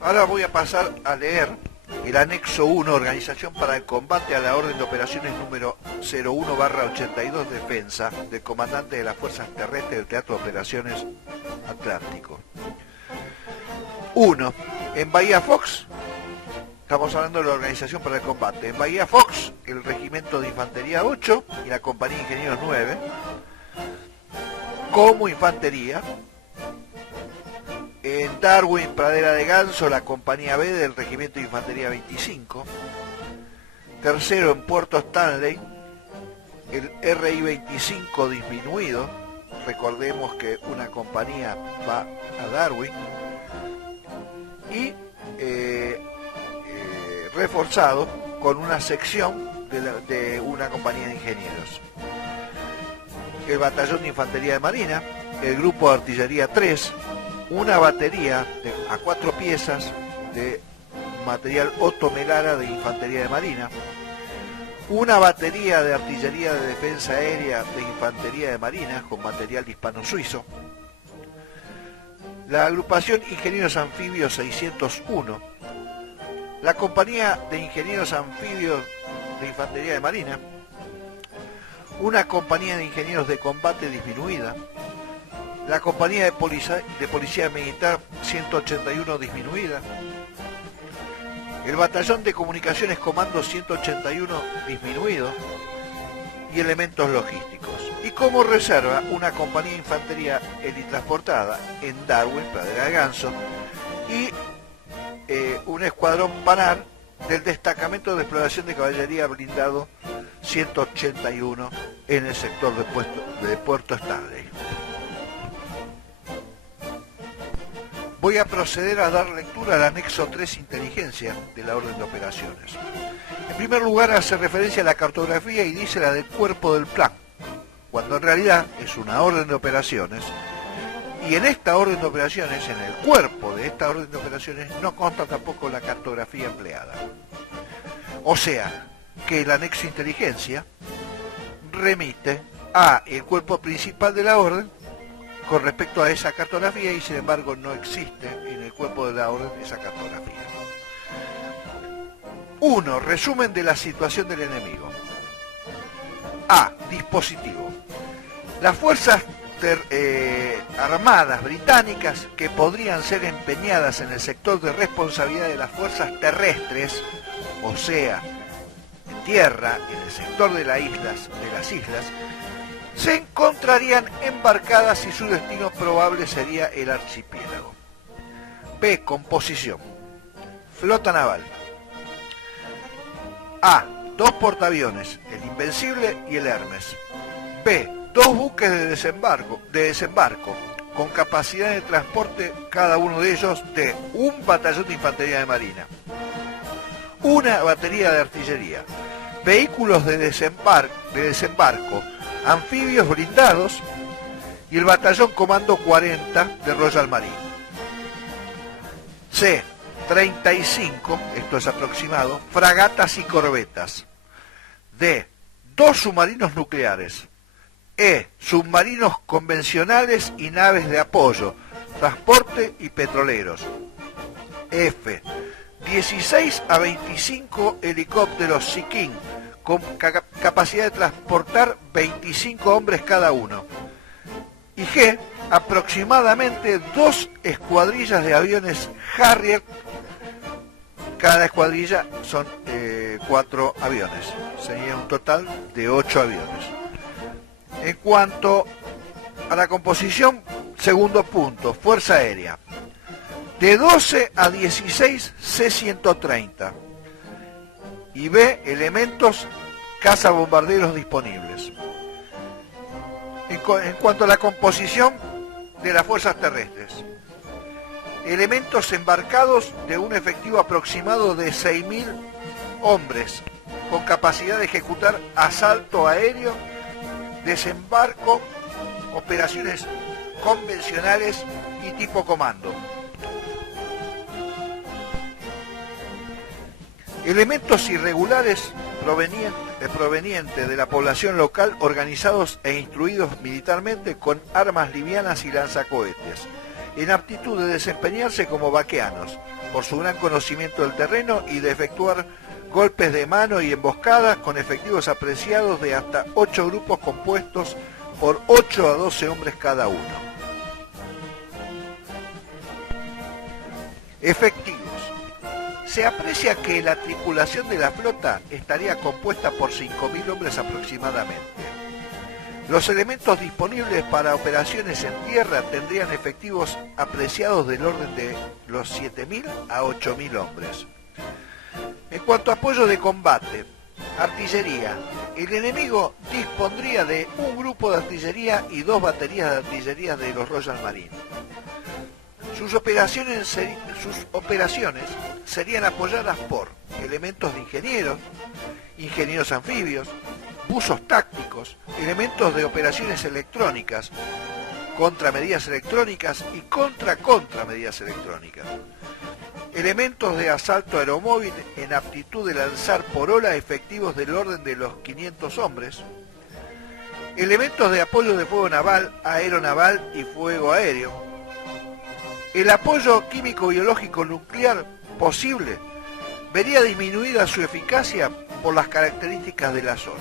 Ahora voy a pasar a leer el anexo 1, Organización para el Combate a la Orden de Operaciones número 01/82, Defensa del Comandante de las Fuerzas Terrestres del Teatro de Operaciones Atlántico. 1. En Bahía Fox, estamos hablando de la Organización para el Combate. En Bahía Fox, el Regimiento de Infantería 8 y la Compañía de Ingenieros 9, como infantería. En Darwin, Pradera de Ganso, la Compañía B del Regimiento de Infantería 25. Tercero, en Puerto Stanley, el RI-25 disminuido. Recordemos que una compañía va a Darwin. Y reforzado con una sección de una compañía de ingenieros. El Batallón de Infantería de Marina, el Grupo de Artillería 3, una batería a 4 piezas de material Otto Melara de Infantería de Marina, una batería de artillería de defensa aérea de Infantería de Marina con material hispano-suizo, la agrupación Ingenieros Anfibios 601, la compañía de Ingenieros Anfibios de Infantería de Marina, una compañía de Ingenieros de Combate disminuida, la compañía de Policía Militar 181 disminuida, el Batallón de Comunicaciones Comando 181 disminuido y elementos logísticos. Y como reserva, una compañía de infantería helitransportada en Darwin, Pradera de Ganso, y un escuadrón Panar del Destacamento de Exploración de Caballería Blindado 181 en el sector de Puerto Stanley. Voy a proceder a dar lectura al anexo 3, Inteligencia, de la Orden de Operaciones. En primer lugar, hace referencia a la cartografía y dice la del cuerpo del plan, cuando en realidad es una orden de operaciones, y en esta orden de operaciones, en el cuerpo de esta orden de operaciones, no consta tampoco la cartografía empleada. O sea, que el anexo Inteligencia remite a el cuerpo principal de la orden con respecto a esa cartografía y sin embargo no existe en el cuerpo de la orden esa cartografía. 1. Resumen de la situación del enemigo. A. Dispositivo. Las fuerzas armadas británicas que podrían ser empeñadas en el sector de responsabilidad de las fuerzas terrestres, o sea, en tierra, en el sector de las islas, se encontrarían embarcadas y su destino probable sería el archipiélago. B. Composición. Flota naval. A. 2 portaaviones, el Invencible y el Hermes. B. 2 buques de desembarco, con capacidad de transporte cada uno de ellos de un batallón de infantería de marina. Una batería de artillería. Vehículos de desembarco, anfibios blindados y el batallón Comando 40 de Royal Marine. C. 35, esto es aproximado, fragatas y corbetas. D. 2 submarinos nucleares. E. Submarinos convencionales y naves de apoyo, transporte y petroleros. F. 16 a 25 helicópteros Sea-King con capacidad de transportar 25 hombres cada uno. Y G. Aproximadamente 2 escuadrillas de aviones Harrier. Cada escuadrilla son 4 aviones. Sería un total de 8 aviones. En cuanto a la composición, segundo punto, Fuerza Aérea. De 12 a 16 C-130. Y B, elementos cazabombarderos disponibles. En cuanto a la composición de las fuerzas terrestres. Elementos embarcados de un efectivo aproximado de 6.000 hombres, con capacidad de ejecutar asalto aéreo, desembarco, operaciones convencionales y tipo comando. Elementos irregulares provenientes de la población local, organizados e instruidos militarmente con armas livianas y lanzacohetes, en aptitud de desempeñarse como vaqueanos, por su gran conocimiento del terreno y de efectuar golpes de mano y emboscadas con efectivos apreciados de hasta 8 grupos compuestos por 8 a 12 hombres cada uno. Efectivos. Se aprecia que la tripulación de la flota estaría compuesta por 5.000 hombres aproximadamente. Los elementos disponibles para operaciones en tierra tendrían efectivos apreciados del orden de los 7.000 a 8.000 hombres. En cuanto a apoyo de combate, artillería, el enemigo dispondría de un grupo de artillería y 2 baterías de artillería de los Royal Marine. Sus operaciones serían apoyadas por elementos de ingenieros anfibios, buzos tácticos, elementos de operaciones electrónicas, contramedidas electrónicas y contramedidas electrónicas, elementos de asalto aeromóvil en aptitud de lanzar por hora efectivos del orden de los 500 hombres, elementos de apoyo de fuego naval, aeronaval y fuego aéreo. El apoyo químico-biológico nuclear posible vería disminuida su eficacia por las características de la zona.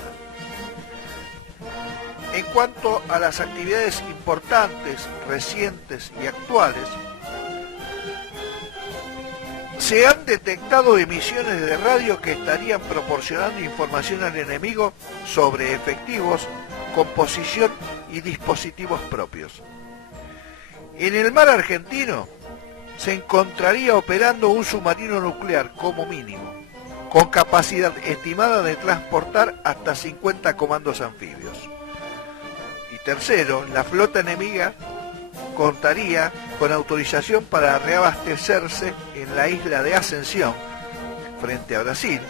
En cuanto a las actividades importantes, recientes y actuales, se han detectado emisiones de radio que estarían proporcionando información al enemigo sobre efectivos, composición y dispositivos propios. En el mar argentino se encontraría operando un submarino nuclear como mínimo, con capacidad estimada de transportar hasta 50 comandos anfibios. Y tercero, la flota enemiga contaría con autorización para reabastecerse en la isla de Ascensión, frente a Brasil.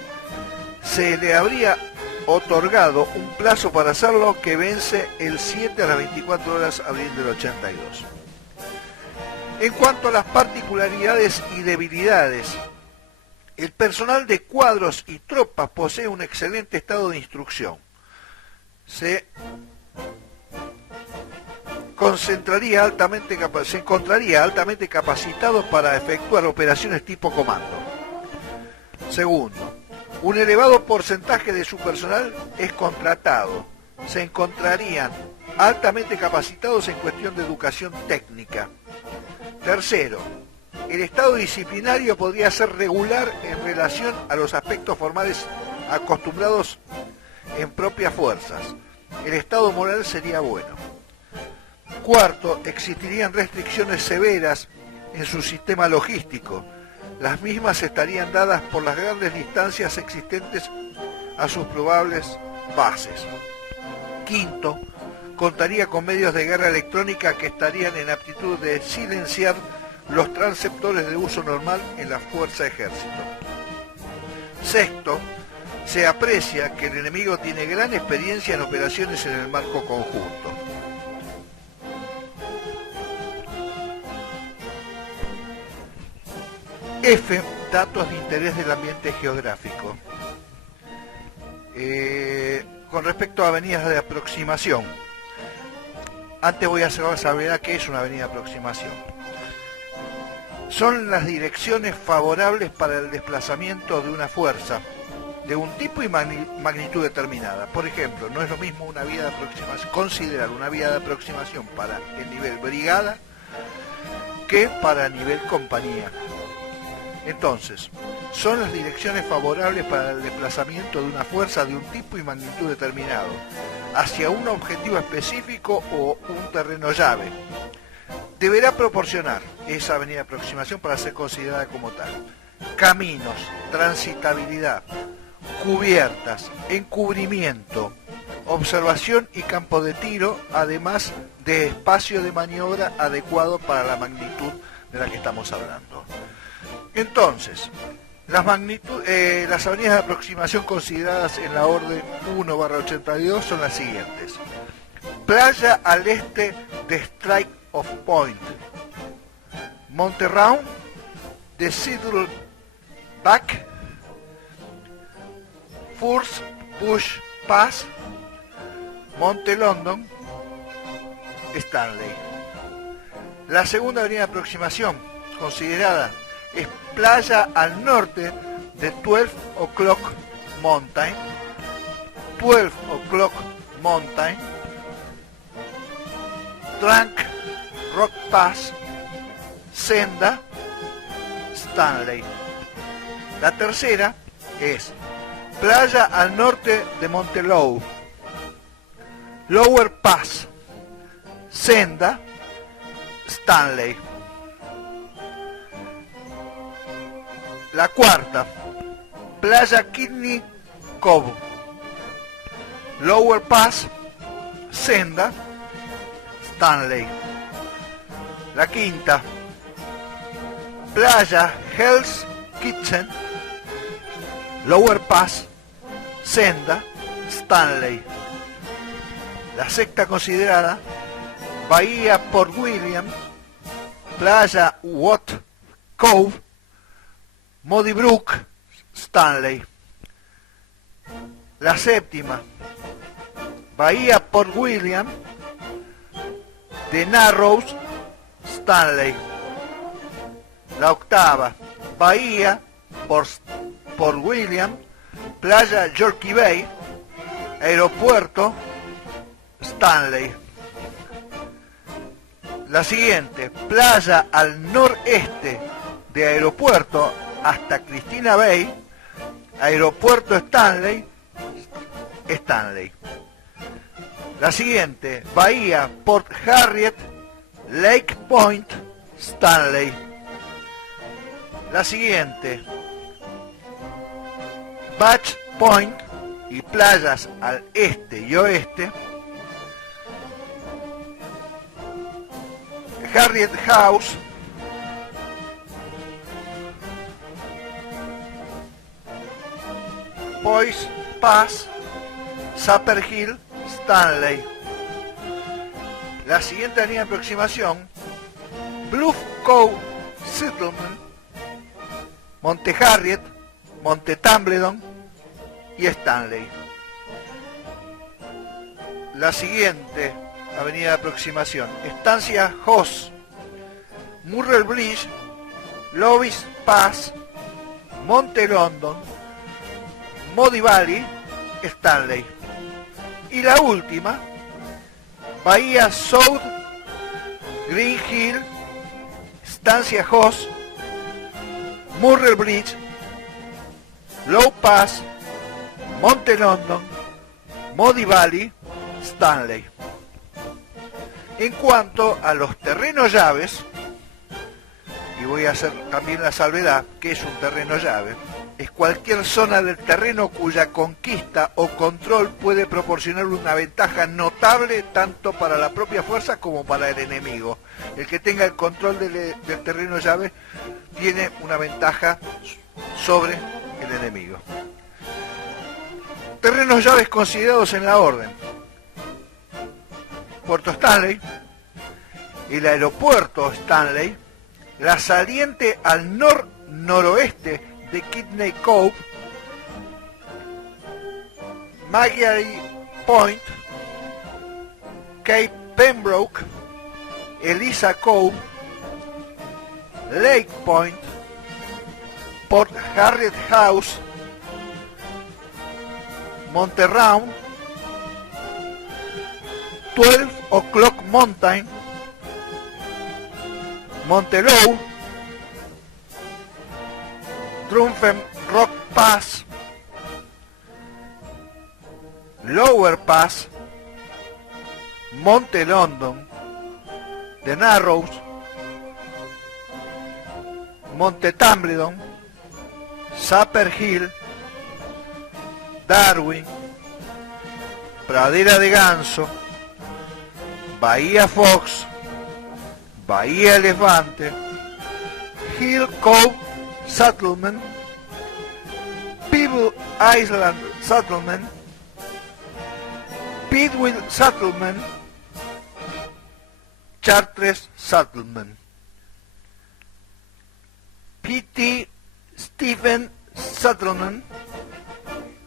Se le habría otorgado un plazo para hacerlo que vence el 7 a las 24 horas de abril del 82. En cuanto a las particularidades y debilidades, el personal de cuadros y tropas posee un excelente estado de instrucción. Se encontraría altamente capacitados para efectuar operaciones tipo comando. Segundo, un elevado porcentaje de su personal es contratado. Se encontrarían altamente capacitados en cuestión de educación técnica. Tercero, el estado disciplinario podría ser regular en relación a los aspectos formales acostumbrados en propias fuerzas. El estado moral sería bueno. Cuarto, existirían restricciones severas en su sistema logístico. Las mismas estarían dadas por las grandes distancias existentes a sus probables bases. Quinto, contaría con medios de guerra electrónica que estarían en aptitud de silenciar los transceptores de uso normal en la fuerza ejército. Sexto, se aprecia que el enemigo tiene gran experiencia en operaciones en el marco conjunto. F. Datos de interés del ambiente geográfico. Con respecto a avenidas de aproximación, antes voy a hacer la salvedad que es una avenida de aproximación. Son las direcciones favorables para el desplazamiento de una fuerza de un tipo y magnitud determinada. Por ejemplo, no es lo mismo una vía de aproximación, considerar una vía de aproximación para el nivel brigada que para nivel compañía. Entonces, son las direcciones favorables para el desplazamiento de una fuerza de un tipo y magnitud determinado hacia un objetivo específico o un terreno llave. Deberá proporcionar esa avenida de aproximación para ser considerada como tal caminos, transitabilidad, cubiertas, encubrimiento, observación y campo de tiro, además de espacio de maniobra adecuado para la magnitud de la que estamos hablando. Entonces, las avenidas de aproximación consideradas en la orden 1/82 son las siguientes. Playa al este de Strike of Point, Monterround, de Saddle Back, First Bush Pass, Monte London, Stanley. La segunda avenida de aproximación considerada es playa al norte de 12 O'Clock Mountain. 12 O'Clock Mountain, Trunk Rock Pass, Senda, Stanley. La tercera es playa al norte de Montelou, Lower Pass, Senda, Stanley. La cuarta, playa Kidney Cove, Lower Pass, Senda, Stanley. La quinta, playa Hell's Kitchen, Lower Pass, Senda, Stanley. La sexta considerada, bahía Port William, playa Watt Cove, Muddy Brook, Stanley. La séptima, bahía Port William, The Narrows, Stanley. La octava, bahía Port William, playa Yorkie Bay, aeropuerto Stanley. La siguiente, playa al noreste de aeropuerto hasta Christina Bay, aeropuerto Stanley. La siguiente, bahía Port Harriet, Lake Point, Stanley. La siguiente, Batch Point y playas al este y oeste, Harriet House, Boys Pass, Supper Hill, Stanley. La siguiente avenida de aproximación, Bluff Cove Settlement, Monte Harriet, Monte Tumbledon y Stanley. La siguiente avenida de aproximación, Estancia Hoss, Murrell Bridge, Lovis Pass, Monte London, Muddy Valley, Stanley. Y la última, bahía South, Green Hill, Estancia Hoss, Murrell Bridge, Low Pass, Monte London, Muddy Valley, Stanley. En cuanto a los terrenos llaves, y voy a hacer también la salvedad, que es un terreno llave, es cualquier zona del terreno cuya conquista o control puede proporcionar una ventaja notable tanto para la propia fuerza como para el enemigo. El que tenga el control del terreno llave tiene una ventaja sobre el enemigo. Terrenos llaves considerados en la orden: Puerto Stanley, el aeropuerto Stanley, la saliente al noroeste de Kidney Cove, Maggie Point, Cape Pembroke, Eliza Cove, Lake Point, Port Harriet House, Monte Round, 12 O'Clock Mountain, Montelou, Trumfen Rock Pass, Lower Pass, Monte London, The Narrows, Monte Tumbledon, Supper Hill, Darwin, Pradera de Ganso, Bahía Fox, Bahía Elefante, Hill Cove Settlement, Pebble Island Settlement, Pitwell Settlement, Chartres Settlement, P.T. Stephen Settlement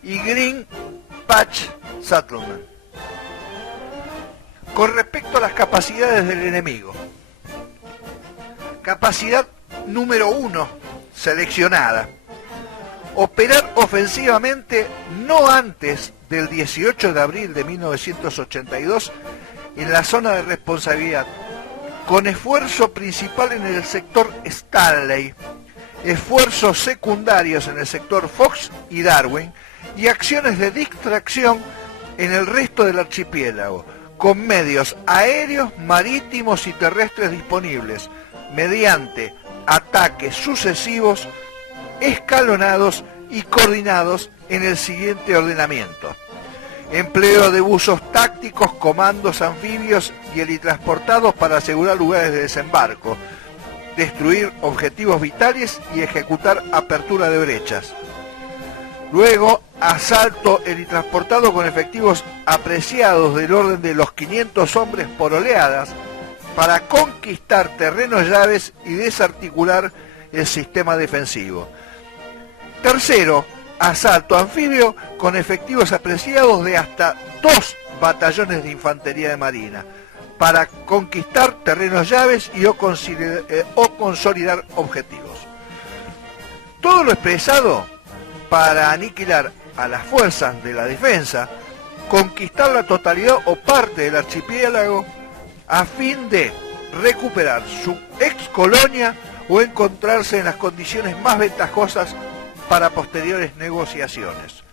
y Green Patch Settlement. Con respecto a las capacidades del enemigo, Capacidad número 1 seleccionada. Operar ofensivamente no antes del 18 de abril de 1982 en la zona de responsabilidad, con esfuerzo principal en el sector Stanley, esfuerzos secundarios en el sector Fox y Darwin y acciones de distracción en el resto del archipiélago, con medios aéreos, marítimos y terrestres disponibles, mediante ataques sucesivos, escalonados y coordinados en el siguiente ordenamiento: empleo de buzos tácticos, comandos anfibios y helitransportados para asegurar lugares de desembarco, destruir objetivos vitales y ejecutar apertura de brechas. Luego, asalto helitransportado con efectivos apreciados del orden de los 500 hombres por oleadas para conquistar terrenos llaves y desarticular el sistema defensivo. Tercero, asalto anfibio con efectivos apreciados de hasta 2 batallones de infantería de marina para conquistar terrenos llaves y o consolidar objetivos. Todo lo expresado para aniquilar a las fuerzas de la defensa, conquistar la totalidad o parte del archipiélago a fin de recuperar su ex colonia o encontrarse en las condiciones más ventajosas para posteriores negociaciones.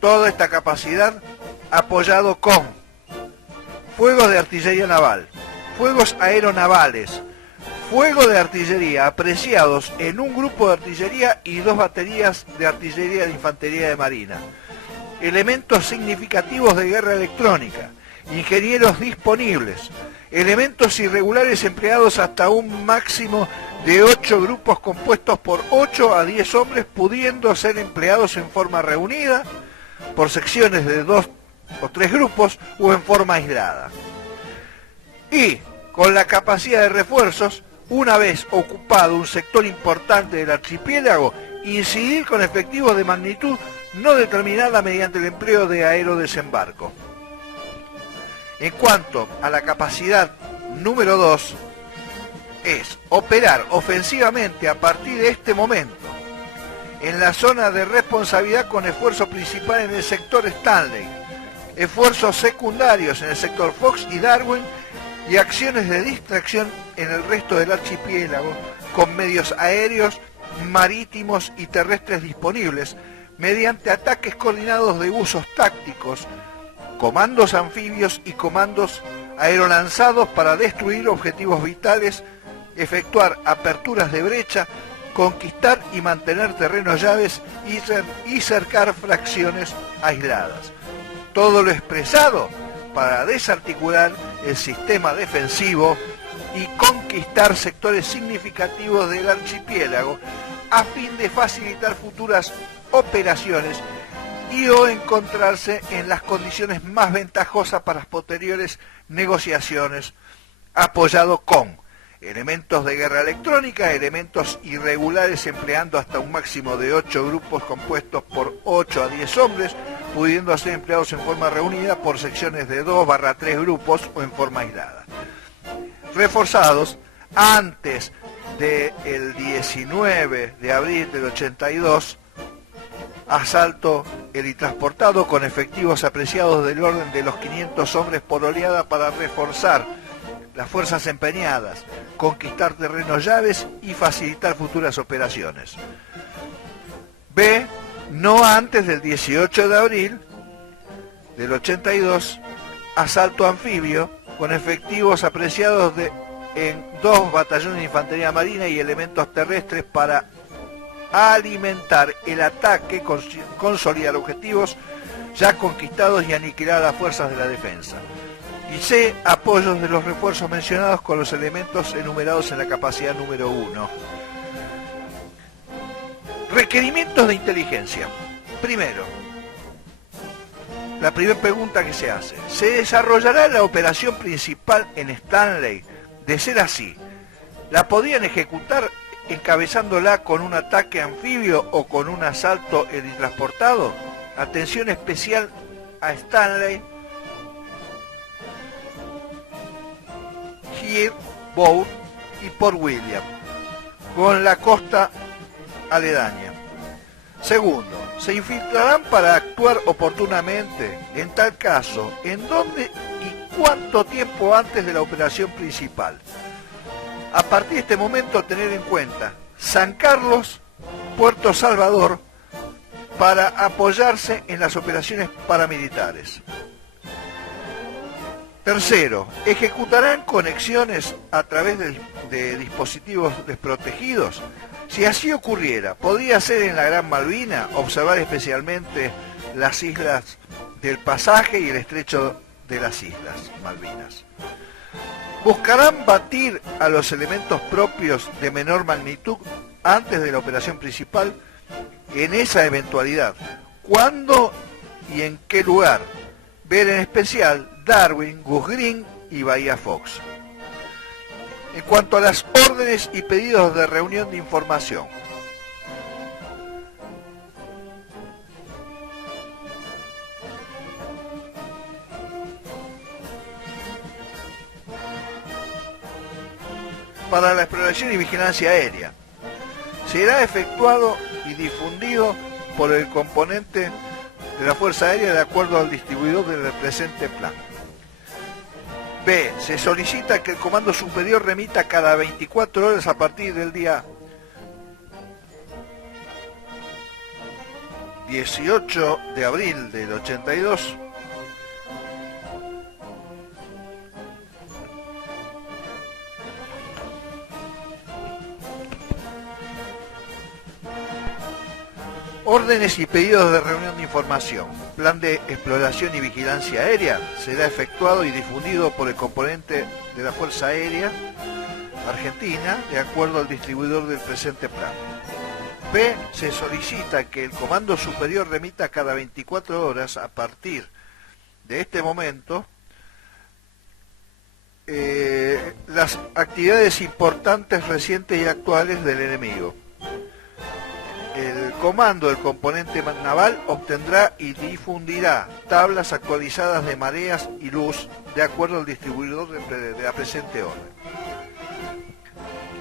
Toda esta capacidad apoyado con fuegos de artillería naval, fuegos aeronavales, fuego de artillería apreciados en un grupo de artillería y 2 baterías de artillería de infantería de marina, elementos significativos de guerra electrónica, ingenieros disponibles, elementos irregulares empleados hasta un máximo de 8 grupos compuestos por 8 a 10 hombres, pudiendo ser empleados en forma reunida, por secciones de 2 o 3 grupos o en forma aislada. Y con la capacidad de refuerzos, una vez ocupado un sector importante del archipiélago, incidir con efectivos de magnitud no determinada mediante el empleo de aerodesembarco. En cuanto a la capacidad número 2, es operar ofensivamente a partir de este momento en la zona de responsabilidad con esfuerzo principal en el sector Stanley, esfuerzos secundarios en el sector Fox y Darwin y acciones de distracción en el resto del archipiélago con medios aéreos, marítimos y terrestres disponibles mediante ataques coordinados de usos tácticos, comandos anfibios y comandos aerolanzados para destruir objetivos vitales, efectuar aperturas de brecha, conquistar y mantener terrenos llaves y cercar fracciones aisladas. Todo lo expresado para desarticular el sistema defensivo y conquistar sectores significativos del archipiélago a fin de facilitar futuras operaciones y o encontrarse en las condiciones más ventajosas para las posteriores negociaciones, apoyado con elementos de guerra electrónica, elementos irregulares empleando hasta un máximo de 8 grupos compuestos por 8 a 10 hombres, pudiendo ser empleados en forma reunida por secciones de 2/3 grupos o en forma aislada. Reforzados antes del 19 de abril del 82, asalto helitransportado con efectivos apreciados del orden de los 500 hombres por oleada para reforzar las fuerzas empeñadas, conquistar terrenos llaves y facilitar futuras operaciones. B. No antes del 18 de abril del 82, asalto anfibio con efectivos apreciados en 2 batallones de infantería marina y elementos terrestres para alimentar el ataque, consolidar objetivos ya conquistados y aniquilar a las fuerzas de la defensa. Y C. Apoyos de los refuerzos mencionados con los elementos enumerados en la capacidad número 1. Requerimientos de inteligencia. Primero, la primera pregunta que se hace: ¿se desarrollará la operación principal en Stanley? De ser así, ¿la podrían ejecutar encabezándola con un ataque anfibio o con un asalto helitransportado? Atención especial a Stanley, Here, Bow y Port William, con la costa aledaña. Segundo, se infiltrarán para actuar oportunamente, en tal caso, en dónde y cuánto tiempo antes de la operación principal. A partir de este momento, tener en cuenta San Carlos, Puerto Salvador, para apoyarse en las operaciones paramilitares. Tercero, ejecutarán conexiones a través de dispositivos desprotegidos. Si así ocurriera, podría ser en la Gran Malvina, observar especialmente las islas del Pasaje y el estrecho de las Islas Malvinas. Buscarán batir a los elementos propios de menor magnitud antes de la operación principal. En esa eventualidad, ¿cuándo y en qué lugar? Ver en especial Darwin, Goose Green y Bahía Fox. En cuanto a las órdenes y pedidos de reunión de información, para la exploración y vigilancia aérea, será efectuado y difundido por el componente de la Fuerza Aérea de acuerdo al distribuidor del presente plan. B. Se solicita que el Comando Superior remita cada 24 horas a partir del día 18 de abril del 82 órdenes y pedidos de reunión de información. Plan de exploración y vigilancia aérea será efectuado y difundido por el componente de la Fuerza Aérea Argentina de acuerdo al distribuidor del presente plan. B. Se solicita que el Comando Superior remita cada 24 horas a partir de este momento las actividades importantes, recientes y actuales del enemigo. El comando del componente naval obtendrá y difundirá tablas actualizadas de mareas y luz de acuerdo al distribuidor de la presente orden.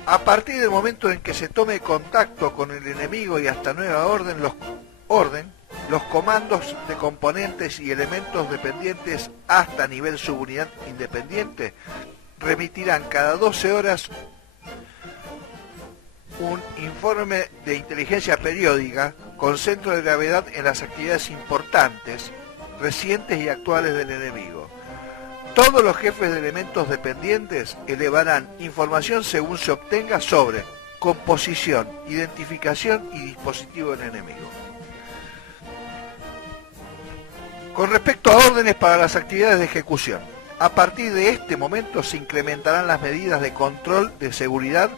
A partir del momento en que se tome contacto con el enemigo y hasta nueva orden, los comandos de componentes y elementos dependientes hasta nivel subunidad independiente remitirán cada 12 horas un informe de inteligencia periódica con centro de gravedad en las actividades importantes, recientes y actuales del enemigo. Todos los jefes de elementos dependientes elevarán información según se obtenga sobre composición, identificación y dispositivo del enemigo. Con respecto a órdenes para las actividades de ejecución, a partir de este momento se incrementarán las medidas de control de seguridad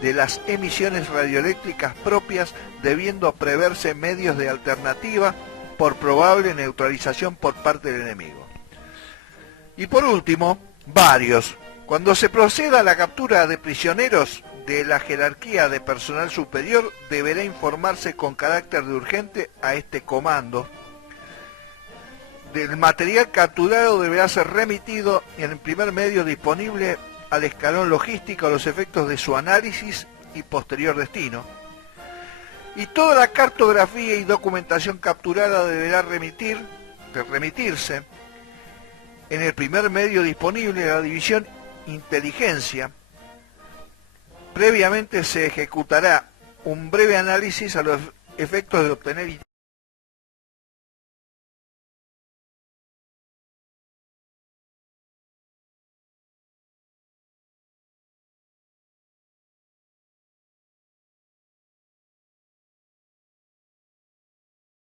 de las emisiones radioeléctricas propias, debiendo preverse medios de alternativa por probable neutralización por parte del enemigo. Y por último, varios. Cuando se proceda a la captura de prisioneros de la jerarquía de personal superior, deberá informarse con carácter de urgente a este comando. Del material capturado deberá ser remitido en el primer medio disponible al escalón logístico a los efectos de su análisis y posterior destino. Y toda la cartografía y documentación capturada deberá remitirse en el primer medio disponible a la división inteligencia. Previamente se ejecutará un breve análisis a los efectos de obtener